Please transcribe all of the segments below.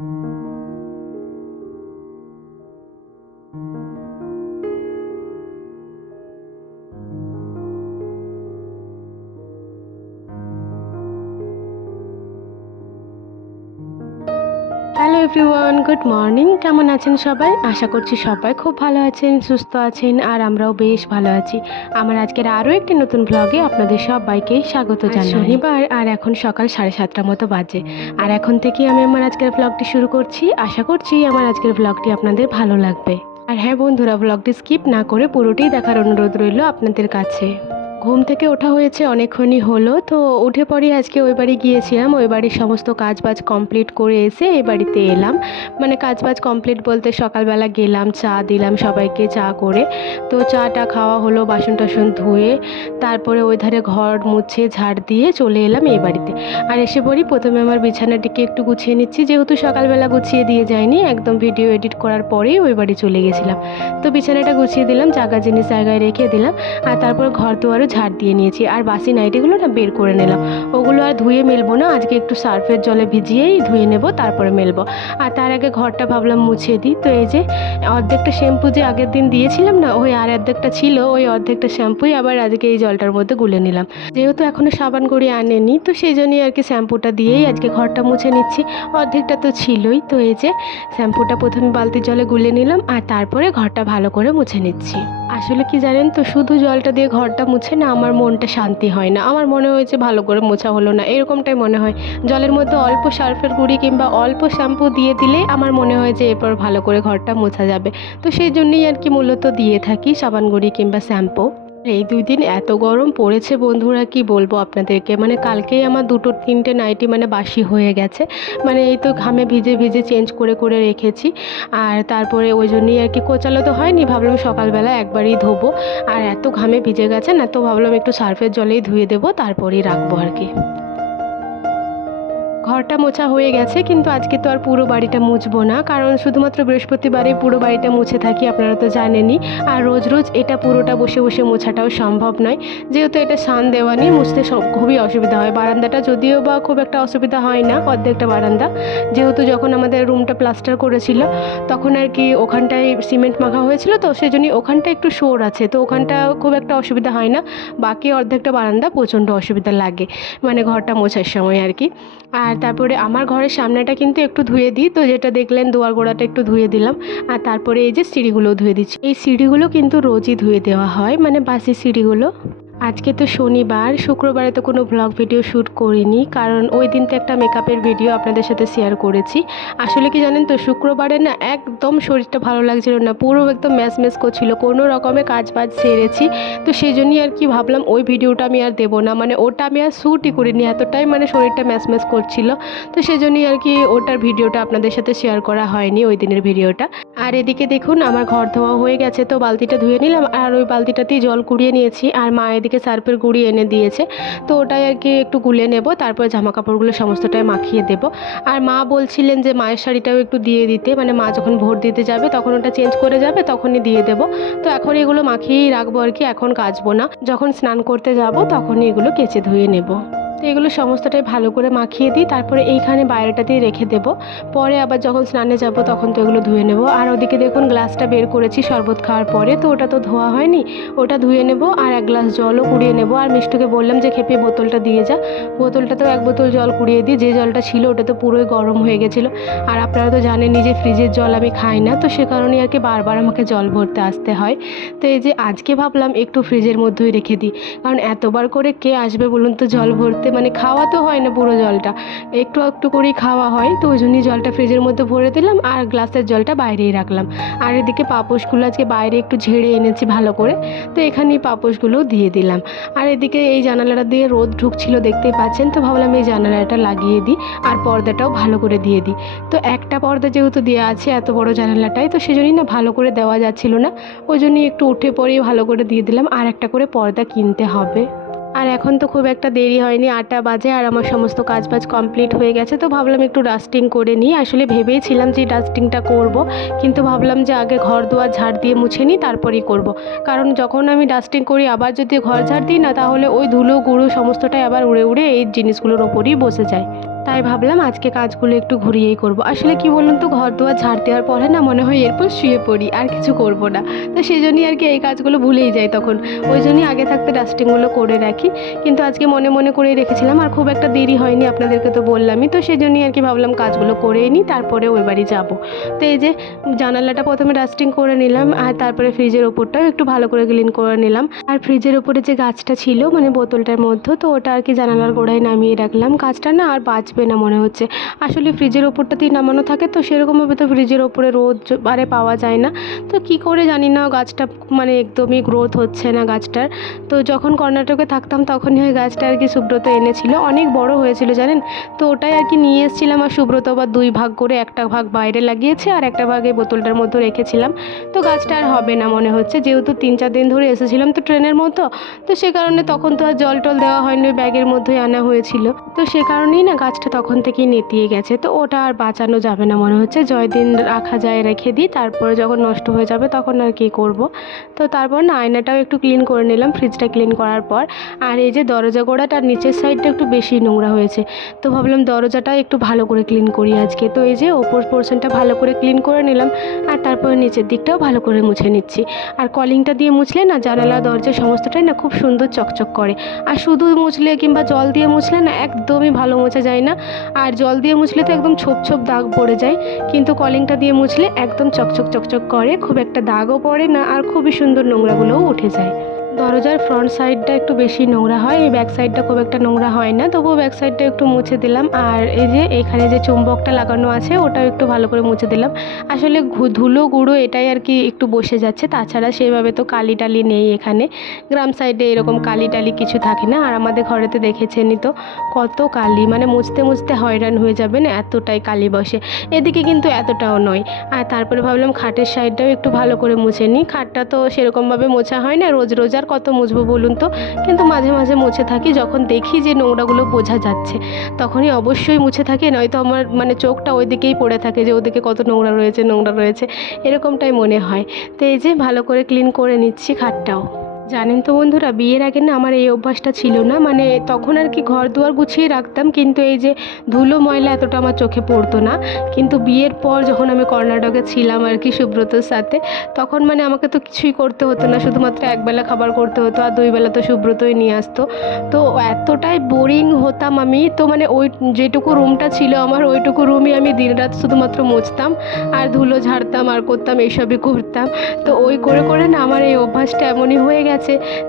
Hello everyone, good morning. কেমন আছেন সবাই? আশা করছি সবাই খুব ভালো আছেন, সুস্থ আছেন, আর আমরাও বেশ ভালো আছি। আমার আজকের আরও একটি নতুন ব্লগে আপনাদের সবাইকে স্বাগত জানাই। শনিবার আর এখন সকাল 7:30 মতো বাজে, আর এখন থেকে আমি আমার আজকের ব্লগটি শুরু করছি। আশা করছি আমার আজকের ব্লগটি আপনাদের ভালো লাগবে। আর হ্যাঁ বন্ধুরা, ব্লগটি স্কিপ না করে পুরোটাই দেখার অনুরোধ রইল আপনাদের কাছে। ঘুম থেকে ওঠা হয়েছে অনেকক্ষণই হলো, তো উঠে পরই আজকে ওই বাড়ি গিয়েছিলাম। ওই বাড়ির সমস্ত কাজবাজ কমপ্লিট করে এসে এই বাড়িতে এলাম। মানে কাজবাজ কমপ্লিট বলতে সকালবেলা গেলাম, চা দিলাম সবাইকে, চা করে তো চাটা খাওয়া হলো, বাসন টাসন ধুয়ে তারপরে ওই ধারে ঘর মুছে ঝাড় দিয়ে চলে এলাম এই বাড়িতে। আর এসে পড়ি প্রথমে আমার বিছানাটিকে একটু গুছিয়ে নিচ্ছি, যেহেতু সকালবেলা গুছিয়ে দিয়ে যায়নি, একদম ভিডিও এডিট করার পরেই ওই বাড়ি চলে গেছিলাম। তো বিছানাটা গুছিয়ে দিলাম, জায়গা জিনিস জায়গায় রেখে দিলাম, আর তারপর ঘর দুয়ারও ঝাড় দিয়ে নিয়েছি। আর বাসি নাইটিগুলো না বের করে নিলাম, ওগুলো আর ধুয়ে মেলবো না, আজকে একটু সার্ফের জলে ভিজিয়েই ধুয়ে নেব, তারপরে মেলবো। আর তার আগে ঘরটা ভাবলাম মুছে দিই। তো এই যে অর্ধেকটা শ্যাম্পু যে আগের দিন দিয়েছিলাম না, ওই আর অর্ধেকটা ছিল, ওই অর্ধেকটা শ্যাম্পুই আবার আজকে এই জলটার মধ্যে গুলে নিলাম। যেহেতু এখনও সাবান গুঁড়ি আনেনি, তো সেই জন্যই আর কি শ্যাম্পুটা দিয়েই আজকে ঘরটা মুছে নিচ্ছি। অর্ধেকটা তো ছিলই। তো এই যে শ্যাম্পুটা প্রথমে বালতির জলে গুলে নিলাম, আর তারপরে ঘরটা ভালো করে মুছে নিচ্ছি। আসলে কি জানেন তো, শুধু জলটা দিয়ে ঘরটা মুছে না আমার মনটা শান্তি হয় না। আমার মনে হয়েছে ভালো করে মোছা হলো না, এরকমটাই মনে হয়। জলের মধ্যে অল্প সার্ফের গুঁড়ি কিংবা অল্প শ্যাম্পু দিয়ে দিলেই আমার মনে হয় যে এরপর ভালো করে ঘরটা মোছা যাবে। তো সেই জন্যই আর কি মূলত দিয়ে থাকি সাবান গুঁড়ি কিংবা শ্যাম্পু। এই 2 দিন এত গরম পড়েছে বন্ধুরা, কি বলবো আপনাদেরকে। মানে কালকেই আমার 2-3টে নাইটি মানে বাসি হয়ে গেছে। মানে এই তো ঘামে ভিজে ভিজে চেঞ্জ করে করে রেখেছি। আর তারপরে ওই জন্যই আর কি কোচালো তো হয়নি, ভাবলাম সকালবেলা একবারই ধোবো। আর এত ঘামে ভিজে গেছে না, তো ভাবলাম একটু সার্ফের জলেই ধুয়ে দেবো, তারপরেই রাখবো আর কি। ঘরটা মোছা হয়ে গেছে, কিন্তু আজকে তো আর পুরো বাড়িটা মুছবো না, কারণ শুধুমাত্র বৃহস্পতিবারে পুরো বাড়িটা মুছে থাকি, আপনারা তো জানেনই। আর রোজ রোজ এটা পুরোটা বসে বসে মোছাটাও সম্ভব নয়, যেহেতু এটা সান দেওয়া নিয়ে মুছতে খুবই অসুবিধা হয়। বারান্দাটা যদিও বা খুব একটা অসুবিধা হয় না, অর্ধেকটা বারান্দা, যেহেতু যখন আমাদের রুমটা প্লাস্টার করেছিল তখন আর কি ওখানটায় সিমেন্ট মাখা হয়েছিল, তো সেই জন্যই ওখানটা একটু শোর আছে, তো ওখানটা খুব একটা অসুবিধা হয় না। বাকি অর্ধেকটা বারান্দা প্রচণ্ড অসুবিধা লাগে, মানে ঘরটা মোছার সময় আর কি। আর তারপরে আমার ঘরের সামনেটা কিন্তু একটু ধুয়ে দিই, তো যেটা দেখলেন দুয়ার গোড়াটা একটু ধুয়ে দিলাম। আর তারপরে এই যে সিঁড়িগুলোও ধুয়ে দিচ্ছি। এই সিঁড়িগুলো কিন্তু রোজই ধুয়ে দেওয়া হয়, মানে বাসি সিঁড়িগুলো। আজকে তো শনিবার, শুক্রবারে তো কোনো ব্লগ ভিডিও শ্যুট করিনি, কারণ ওই দিন তো একটা মেকআপের ভিডিও আপনাদের সাথে শেয়ার করেছি। আসলে কি জানেন তো, শুক্রবারে না একদম শরীরটা ভালো লাগছিল না, পুরো একদম ম্যাচ ম্যাচ করছিল, কোনো রকমে কাজ বাজ সেরেছি। তো সেই জন্যই আর কি ভাবলাম ওই ভিডিওটা আমি আর দেবো না, মানে ওটা আমি আর শ্যুটই করিনি, এতটাই মানে শরীরটা ম্যাচ ম্যাচ করছিল। তো সেই জন্যই আর কি ওটার ভিডিওটা আপনাদের সাথে শেয়ার করা হয়নি, ওই দিনের ভিডিওটা। আর এদিকে দেখুন আমার ঘর ধোয়া হয়ে গেছে, তো বালতিটা ধুয়ে নিলাম, আর ওই বালতিটাতেই জল কুড়িয়ে নিয়েছি। আর মা এদিকে সার্ফের গুঁড়ি এনে দিয়েছে, তো ওটাই আর কি একটু গুলে নেব, তারপরে জামা কাপড়গুলো সমস্তটাই মাখিয়ে দেব। আর মা বলছিলেন যে মায়ের শাড়িটাও একটু দিয়ে দিতে, মানে মা যখন ভোট দিতে যাবে তখন ওটা চেঞ্জ করে যাবে, তখনই দিয়ে দেব। তো এখন এগুলো মাখিয়েই রাখবো আর কি, এখন কাচবো না, যখন স্নান করতে যাব তখনই এগুলো কেচে ধুয়ে নেব। তো এগুলো সমস্তটাই ভালো করে মাখিয়ে দিই, তারপরে এইখানে বাইরেটাতেই রেখে দেব, পরে আবার যখন স্নানে যাব তখন তো এগুলো ধুয়ে নেব। আর ওদিকে দেখুন গ্লাসটা বের করেছি শরবত খাওয়ার পরে, তো ওটা তো ধোয়া হয়নি, ওটা ধুয়ে নেব। আর 1 গ্লাস জলও কুড়িয়ে নেব। আর মিষ্টুকে বললাম যে খেপে বোতলটা দিয়ে যা, বোতলটাতেও 1 বোতল জল কুড়িয়ে দিই, যে জলটা ছিল ওটা তো পুরোই গরম হয়ে গেছিলো। আর আপনারা তো জানেনই যে ফ্রিজের জল আমি খাই না, তো সে কারণেই আর কি বারবার আমাকে জল ভরতে আসতে হয়। তো এই যে আজকে ভাবলাম একটু ফ্রিজের মধ্যেই রেখে দিই, কারণ এতবার করে কে আসবে বলুন তো জল ভরতে, মানে খাওয়া তো হয় না পুরো জলটা, একটু একটু করেই খাওয়া হয়। তো ওই জন্যই জলটা ফ্রিজের মধ্যে ভরে দিলাম, আর গ্লাসের জলটা বাইরেই রাখলাম। আর এদিকে পাপোশগুলো আজকে বাইরে একটু ঝেড়ে এনেছি ভালো করে, তো এখানেই পাপোশগুলোও দিয়ে দিলাম। আর এদিকে এই জানালাটা দিয়ে রোদ ঢুকছিল দেখতেই পাচ্ছেন, তো ভাবলাম এই জানালাটা লাগিয়ে দিই, আর পর্দাটাও ভালো করে দিয়ে দিই। তো একটা পর্দা যেহেতু দেওয়া আছে এত বড় জানালাটায়, তো সেজন্যই না ভালো করে দেওয়া যাচ্ছিল না, ওই জন্যই একটু উঠে পরেই ভালো করে দিয়ে দিলাম। আর একটা করে পর্দা কিনতে হবে। আর এখন তো খুব একটা দেরি হয়নি, 8টা বাজে, আর আমার সমস্ত কাজবাজ কমপ্লিট হয়ে গেছে, তো ভাবলাম একটু ডাস্টিং করে নিই। আসলে ভেবেইছিলাম যে ডাস্টিংটা করব, কিন্তু ভাবলাম যে আগে ঘর দুয়ার ঝাড় দিয়ে মুছে নিই, তারপরেই করব। কারণ যখন আমি ডাস্টিং করি আবার যদি ঘর ঝাড় দিই না, তাহলে ওই ধুলো গুঁড়ো সমস্তটাই আবার উড়ে উড়ে এই জিনিসগুলোর ওপরই বসে যায়। তাই ভাবলাম আজকে কাজগুলো একটু ঘুরিয়েই করব। আসলে কি বলুন তো, ঘর দুয়ার ঝাড় দেওয়ার পরে না মনে হয় এরপর শুয়ে পড়ি, আর কিছু করব না। তো সেই জন্যই আর কি এই কাজগুলো ভুলেই যাই তখন। ওই জন্যই আগে থাকতে ডাস্টিংগুলো করে রাখি। কিন্তু আজকে মনে মনে করেই রেখেছিলাম, আর খুব একটা দেরি হয়নি, আপনাদেরকে তো বললামই। তো সেই জন্যই আর কি ভাবলাম কাজগুলো করেই নিই, তারপরে ওই বাড়ি যাব। তো এই যে জানালাটা প্রথমে ডাস্টিং করে নিলাম, আর তারপরে ফ্রিজের ওপরটাও একটু ভালো করে ক্লিন করে নিলাম। আর ফ্রিজের ওপরে যে গাছটা ছিল মানে বোতলটার মধ্যে, তো ওটা আর কি জানালার গোড়ায় নামিয়ে রাখলাম। গাছটা না আর বাঁচবে না মনে হচ্ছে। আসলে ফ্রিজের ওপরটাতেই নামানো থাকে, তো সেরকমভাবে তো ফ্রিজের ওপরে রোদ বারে পাওয়া যায় না। তো কি করে জানি না, গাছটা মানে একদমই গ্রোথ হচ্ছে না গাছটার। তো যখন কর্ণাটকে থাকতাম তখনই ওই গাছটা আর কি সুব্রত এনেছিল, অনেক বড় হয়েছিল জানেন। তো ওটাই আর কি নিয়ে এসেছিলাম, আর সুব্রত আবার 2 ভাগ করে, একটা ভাগ বাইরে লাগিয়েছে আর একটা ভাগ এই বোতলটার মধ্যে রেখেছিলাম। তো গাছটা আর হবে না মনে হচ্ছে, যেহেতু 3-4 দিন ধরে এসেছিলাম তো ট্রেনের মতো। তো সে কারণে তখন তো আর জল টল দেওয়া হয়নি, ওই ব্যাগের মধ্যেই আনা হয়েছিল। তো সে কারণেই না গাছটা তখন থেকেই নেতিয়ে গেছে। তো ওটা আর বাঁচানো যাবে না মনে হচ্ছে, জয়দিন রাখা যায় রেখে দিই, তারপরে যখন নষ্ট হয়ে যাবে তখন আর কি করব। তো তারপর না আয়নাটাও একটু ক্লিন করে নিলাম ফ্রিজটা ক্লিন করার পর। আর এই যে দরজা গোড়াটার নিচের সাইডটা একটু বেশি নোংরা হয়েছে, তো ভাবলাম দরজাটা একটু ভালো করে ক্লিন করি আজকে। তো এই যে ওপর পোর্শনটা ভালো করে ক্লিন করে নিলাম, আর তারপরে নিচের দিকটাও ভালো করে মুছে নিচ্ছি। আর কলিংটা দিয়ে মুছলে না জানালা দরজা সমস্তটাই না খুব সুন্দর চকচক করে। আর শুধু মুছলে কিংবা জল দিয়ে মুছলে না একদমই ভালো মোছা যায় না। আর জল দিয়ে মুছলে তো একদম ছোপ ছোপ দাগ পড়ে যায়, কিন্তু কলিংটা দিয়ে মুছলে একদম চকচক চকচক করে, খুব একটা দাগও পড়ে না, আর খুবই সুন্দর নোংরাগুলোও উঠে যায়। দরজার ফ্রন্ট সাইডটা একটু বেশি নোংরা হয়, এই ব্যাক সাইডটা খুব একটা নোংরা হয় না, তবুও ব্যাক সাইডটা একটু মুছে দিলাম। আর এই যে এখানে যে চুম্বকটা লাগানো আছে ওটাও একটু ভালো করে মুছে দিলাম। আসলে ধুলো গুঁড়ো এটাই আর কি একটু বসে যাচ্ছে, তাছাড়া সেভাবে তো কালি টালি নেই এখানে। গ্রাম সাইডে এরকম কালি টালি কিছু থাকে না, আর আমাদের ঘরেতে দেখেছেনই তো কত কালি, মানে মুছতে মুছতে হয়রান হয়ে যাবেন, এতটাই কালি বসে। এদিকে কিন্তু এতটাও নয়। আর তারপরে ভাবলাম খাটের সাইডটাও একটু ভালো করে মুছে নিই। খাটটা তো সেরকমভাবে মোছা হয় না, রোজ রোজ আর কত মুছবো বলুন তো, কিন্তু মাঝে মাঝে মুছে থাকি। যখন দেখি যে নোংরাগুলো বোঝা যাচ্ছে তখনই অবশ্যই মুছে থাকি, নয়তো আমার মানে চোখটা ওই দিকেই পড়ে থাকে যে ওদিকে কত নোংরা রয়েছে নোংরা রয়েছে, এরকমটাই মনে হয়। তো এই যে ভালো করে ক্লিন করে নিচ্ছি খাটটাও। জানেন তো বন্ধুরা, বিয়ের আগে না আমার এই অভ্যাসটা ছিল না, মানে তখন আর কি ঘর দুয়ার গুছিয়ে রাখতাম, কিন্তু এই যে ধুলো ময়লা এতটা আমার চোখে পড়তো না। কিন্তু বিয়ের পর যখন আমি কর্ণাটকে ছিলাম আর কি সুব্রতর সাথে, তখন মানে আমাকে তো কিছুই করতে হতো না, শুধুমাত্র একবেলা খাবার করতে হতো, আর 2 বেলা তো সুব্রতই নিয়ে আসতো। তো এতটাই বোরিং হতাম আমি, তো মানে ওই যেটুকু রুমটা ছিল আমার, ওইটুকু রুমই আমি দিনরাত শুধুমাত্র মুছতাম আর ধুলো ঝাড়তাম আর করতাম, এইসবই করতাম। তো ওই করে করে না আমার এই অভ্যাসটা এমনই হয়ে গেছে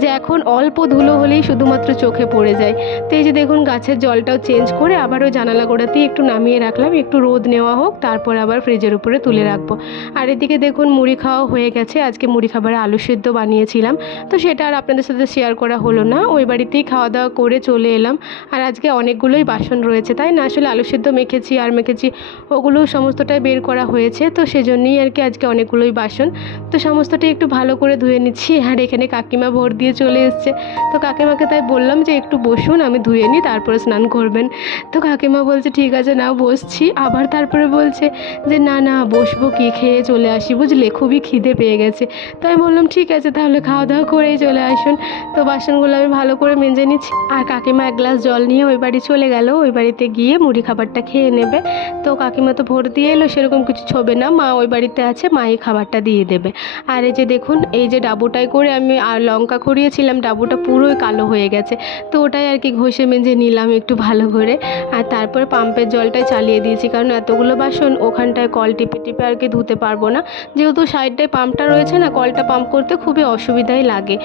যে এখন অল্প ধুলো হলেই শুধুমাত্র চোখে পড়ে যায়। তো এই যে দেখুন গাছের জলটাও চেঞ্জ করে আবার ওই জানালা গোড়াতেই একটু নামিয়ে রাখলাম, একটু রোদ নেওয়া হোক, তারপর আবার ফ্রিজের উপরে তুলে রাখবো। আর এদিকে দেখুন মুড়ি খাওয়া হয়ে গেছে, আজকে মুড়ি খাবারে আলু সিদ্ধ বানিয়েছিলাম। তো সেটা আর আপনাদের সাথে শেয়ার করা হলো না, ওই বাড়িতেই খাওয়া দাওয়া করে চলে এলাম। আর আজকে অনেকগুলোই বাসন রয়েছে, তাই না, আসলে আলু সিদ্ধ মেখেছি আর মেখেছি, ওগুলো সমস্তটাই বের করা হয়েছে, তো সেজন্যই আর কি আজকে অনেকগুলোই বাসন। তো সমস্তটাই একটু ভালো করে ধুয়ে নিচ্ছি। আর এখানে কাকিমা ভোর দিয়ে চলে এসছে, তো কাকিমাকে তাই বললাম যে একটু বসুন, আমি ধুয়ে নিই তারপরে স্নান করবেন। তো কাকিমা বলছে ঠিক আছে না বসছি, আবার তারপরে বলছে যে না না বসবো কি, খেয়ে চলে আসি বুঝলে, খুবই খিদে পেয়ে গেছে। তো আমি বললাম ঠিক আছে তাহলে খাওয়া দাওয়া করেই চলে আসুন। তো বাসনগুলো আমি ভালো করে মেজে নিচ্ছি, আর কাকিমা 1 গ্লাস জল নিয়ে ওই বাড়ি চলে গেল, ওই বাড়িতে গিয়ে মুড়ি খাবারটা খেয়ে নেবে। তো কাকিমা তো ভোর দিয়ে এলো, সেরকম কিছু ছবে না, মা ওই বাড়িতে আছে, মাই খাবারটা দিয়ে দেবে। আর এই যে দেখুন এই যে ডাবুটাই করে আমি আর লঙ্কা খড়িয়েছিলাম, ডাবুটা পুরোই কালো হয়ে গেছে, তো ওটাই আর কি ঘষে মেজে নিলাম একটু ভালো করে। আর তারপরে পাম্পের জলটাই চালিয়ে দিয়েছি, কারণ এতগুলো বাসন ওখানটায় কল টিপে টিপে আর কি ধুতে পারবো না, যেহেতু সাইডটায় পাম্পটা রয়েছে না, কলটা পাম্প করতে খুবই অসুবিধাই লাগে।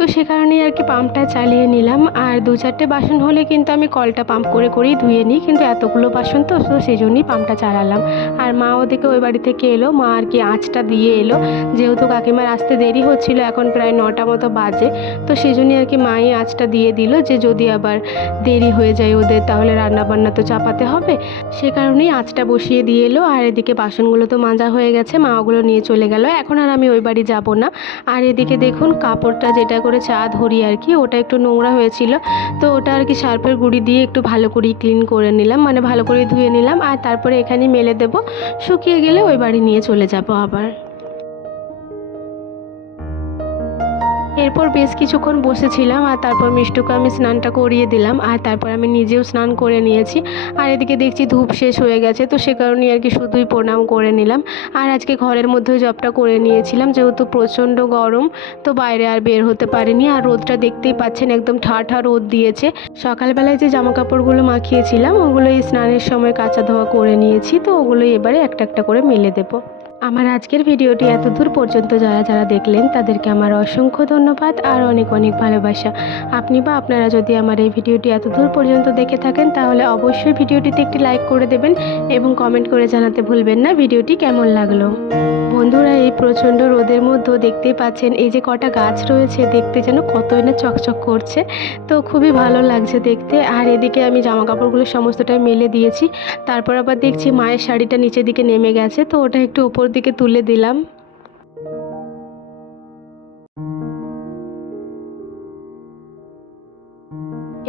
তো সে কারণেই আর কি পাম্পটা চালিয়ে নিলাম। আর 2-4টে বাসন হলে কিন্তু আমি কলটা পাম্প করে করেই ধুয়ে নিই, কিন্তু এতগুলো বাসন তো সেই জন্যই পাম্পটা চালালাম। আর মা ওদিকে ওই বাড়ি থেকে এলো, মা আর কি আঁচটা দিয়ে এলো, যেহেতু কাকিমার আসতে দেরি হচ্ছিলো, এখন প্রায় 9টা মতো বাজে, তো সেই জন্যই আর কি মাই আঁচটা দিয়ে দিল, যে যদি আবার দেরি হয়ে যায় ওদের তাহলে রান্নাবান্না তো চাপাতে হবে, সে কারণেই আঁচটা বসিয়ে দিয়ে এলো। আর এদিকে বাসনগুলো তো মাজা হয়ে গেছে, মা ওগুলো নিয়ে চলে গেল, এখন আর আমি ওই বাড়ি যাব না। আর এদিকে দেখুন কাপড়টা যেটা করে চা ধরি আর কি, ওটা একটু নোংরা হয়েছিল, তো ওটা আর কি সার্ফের গুঁড়ি দিয়ে একটু ভালো করে ক্লিন করে নিলাম, মানে ভালো করে ধুয়ে নিলাম। আর তারপরে এখানে মেলে দেব, শুকিয়ে গেলে ওই বাড়ি নিয়ে চলে যাব আবার। এরপর বেশ কিছুক্ষণ বসেছিলাম আর তারপর মিষ্টুকে আমি স্নানটা করিয়ে দিলাম আর তারপর আমি নিজেও স্নান করে নিয়েছি। আর এদিকে দেখছি ধূপ শেষ হয়ে গেছে, তো সে কারণে আর কি শুধুই প্রণাম করে নিলাম। আর আজকে ঘরের মধ্যেও জবটা করে নিয়েছিলাম, যেহেতু প্রচণ্ড গরম তো বাইরে আর বের হতে পারিনি। আর রোদটা দেখতেই পাচ্ছেন একদম ঠা রোদ দিয়েছে। সকালবেলায় যে জামা কাপড়গুলো মাখিয়েছিলাম ওগুলো এই স্নানের সময় কাচা ধোয়া করে নিয়েছি, তো ওগুলো এবারে একটা একটা করে মেলে দেবো। আমার আজকের ভিডিওটি এত দূর পর্যন্ত যারা যারা দেখলেন তাদেরকে আমার অসংখ্য ধন্যবাদ আর অনেক অনেক ভালোবাসা। আপনি বা আপনারা যদি আমার এই ভিডিওটি এত দূর পর্যন্ত দেখে থাকেন তাহলে অবশ্যই ভিডিওটিতে একটি লাইক করে দেবেন এবং কমেন্ট করে জানাতে ভুলবেন না ভিডিওটি কেমন লাগলো। বন্ধুরা, এই প্রচণ্ড রোদের মধ্যেও দেখতেই পাচ্ছেন এই যে কটা গাছ রয়েছে, দেখতে যেন কতই না চকচক করছে, তো খুবই ভালো লাগছে দেখতে। আর এদিকে আমি জামা কাপড়গুলো সমস্তটাই মেলে দিয়েছি। তারপর আবার দেখছি মায়ের শাড়িটা নিচের দিকে নেমে গেছে, তো ওটা একটু উপর দিকে তুলে দিলাম।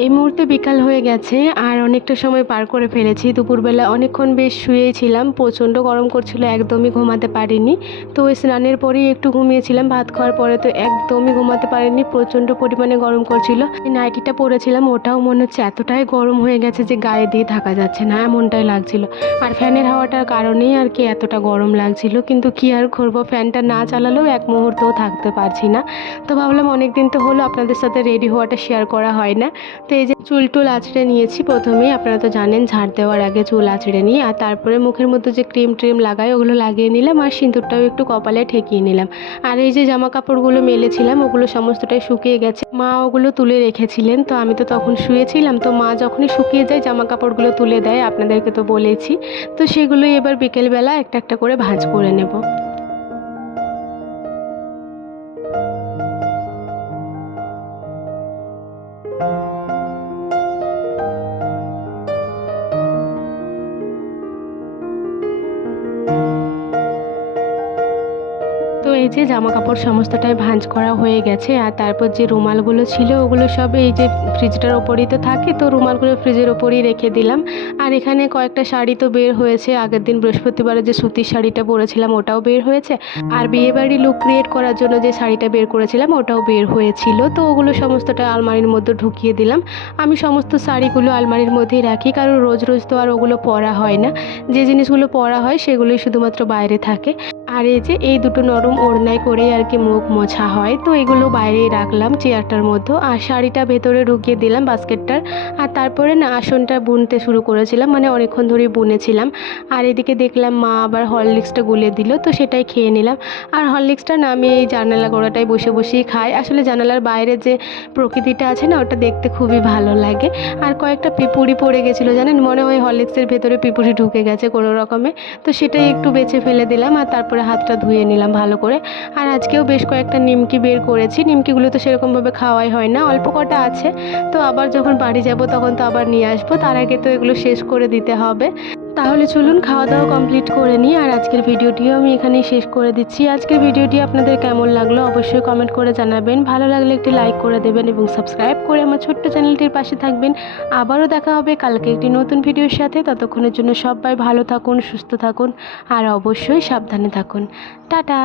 এই মুহূর্তে বিকাল হয়ে গেছে আর অনেকটা সময় পার করে ফেলেছি। দুপুরবেলা অনেকক্ষণ বেশ শুয়েই ছিলাম, প্রচণ্ড গরম করছিল, একদমই ঘুমাতে পারিনি। তো ওই স্নানের পরেই একটু ঘুমিয়েছিলাম, ভাত খাওয়ার পরে তো একদমই ঘুমাতে পারিনি, প্রচণ্ড পরিমাণে গরম করছিল। নাইটিটা পরেছিলাম, ওটাও মনে হচ্ছে এতটাই গরম হয়ে গেছে যে গায়ে দিয়ে থাকা যাচ্ছে না, এমনটাই লাগছিল। আর ফ্যানের হাওয়াটার কারণেই আর কি এতটা গরম লাগছিল, কিন্তু কি আর করবো, ফ্যানটা না চালালেও এক মুহূর্তও থাকতে পারছি না। তো ভাবলাম অনেকদিন তো হলো আপনাদের সাথে রেডি হওয়াটা শেয়ার করা হয় না। তো এই যে চুল টুল আঁচড়ে নিয়েছি প্রথমেই, আপনারা তো জানেন ঝাড় দেওয়ার আগে চুল আঁচড়ে নিই। আর তারপরে মুখের মধ্যে যে ক্রিম লাগাই ওগুলো লাগিয়ে নিলাম আর সিঁদুরটাও একটু কপালে ঠেকিয়ে নিলাম। আর এই যে জামা কাপড়গুলো মেলেছিলাম ওগুলো সমস্তটাই শুকিয়ে গেছে, মা ওগুলো তুলে রেখেছিলেন। তো আমি তো তখন শুয়েছিলাম, তো মা যখনই শুকিয়ে যায় জামা কাপড়গুলো তুলে দেয়, আপনাদেরকে তো বলেছি। তো সেগুলোই এবার বিকেলবেলা একটা একটা করে ভাঁজ করে নেব। তো এই যে জামা কাপড় সমস্তটাই ভাঁজ করা হয়ে গেছে। আর তারপর যে রুমালগুলো ছিল ওগুলো সব এই যে ফ্রিজটার ওপরই তো থাকে, তো রুমালগুলো ফ্রিজের ওপরই রেখে দিলাম। আর এখানে কয়েকটা শাড়ি তো বের হয়েছে, আগের দিন বৃহস্পতিবারে যে সুতির শাড়িটা পরেছিলাম ওটাও বের হয়েছে। আর বিয়েবাড়ি লুক ক্রিয়েট করার জন্য যে শাড়িটা বের করেছিলাম ওটাও বের হয়েছিল, তো ওগুলো সমস্তটা আলমারির মধ্যে ঢুকিয়ে দিলাম। আমি সমস্ত শাড়িগুলো আলমারির মধ্যেই রাখি, কারণ রোজ রোজ তো আর ওগুলো পরা হয় না, যে জিনিসগুলো পরা হয় সেগুলোই শুধুমাত্র বাইরে থাকে। আর এই যে এই দুটো নরম ওড়নায় করেই আর কি মুখ মোছা হয়, তো এগুলো বাইরেই রাখলাম চেয়ারটার মধ্যে। আর শাড়িটা ভেতরে ঢুকিয়ে দিলাম বাস্কেটটার। আর তারপরে না আসনটা বুনতে শুরু করেছিলাম, মানে অনেকক্ষণ ধরেই বুনেছিলাম। আর এদিকে দেখলাম মা আবার হরলিক্সটা গুলে দিল, তো সেটাই খেয়ে নিলাম। আর হরলিক্সটা না আমি এই জানালা গোড়াটায় বসে বসেই খাই, আসলে জানালার বাইরে যে প্রকৃতিটা আছে না ওটা দেখতে খুবই ভালো লাগে। আর কয়েকটা পিঁপুড়ি পড়ে গেছিলো জানেন, মনে হয় হরলিক্সের ভেতরে পিঁপুড়ি ঢুকে গেছে কোনো রকমে, তো সেটাই একটু বেছে ফেলে দিলাম। আর তারপরে হাতটা ধুয়ে নিলাম ভালো করে। আর আজকেও বেশ কয়েকটা নিমকি বের করেছি, নিমকিগুলো তো সেরকমভাবে খাওয়াই হয় না, অল্প কটা আছে, তো আবার যখন বাড়ি যাব তখন তো আবার নিয়ে আসবো, তার আগে তো এগুলো শেষ করে দিতে হবে। তাহলে চলুন খাওয়া দাওয়া কমপ্লিট করে নিই। আর আজকের ভিডিওটিও আমি এখানেই শেষ করে দিচ্ছি। আজকের ভিডিওটি আপনাদের কেমন লাগলো অবশ্যই কমেন্ট করে জানাবেন, ভালো লাগলে একটি লাইক করে দেবেন এবং সাবস্ক্রাইব করে আমার ছোট্ট চ্যানেলটির পাশে থাকবেন। আবারও দেখা হবে কালকে একটি নতুন ভিডিওর সাথে, ততক্ষণের জন্য সবাই ভালো থাকুন, সুস্থ থাকুন আর অবশ্যই সাবধানে থাকুন। টাটা।